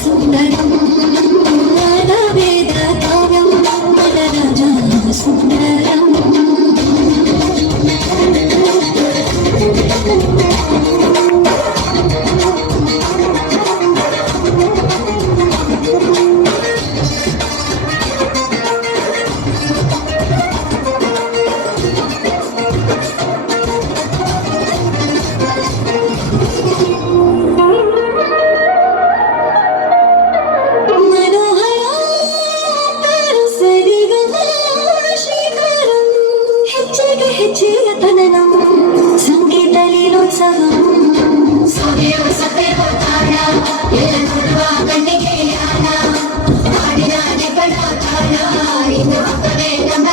从来都不 ಚೇತನನಂ ಸಂಗೀತಲೀಲೋತ್ಸವಂ ಸೂರ್ಯೋ ಸತೆ ಹೋತಾಳ ಎಲ್ಲ ನೋಡುವ ಕಣ್ಣಿಗೆ ಆನ ಮಾಡಿದ ನೆಪಡ ತಾಳ ಇದು ಅಪ್ಪವೇ ನಮ್ಮ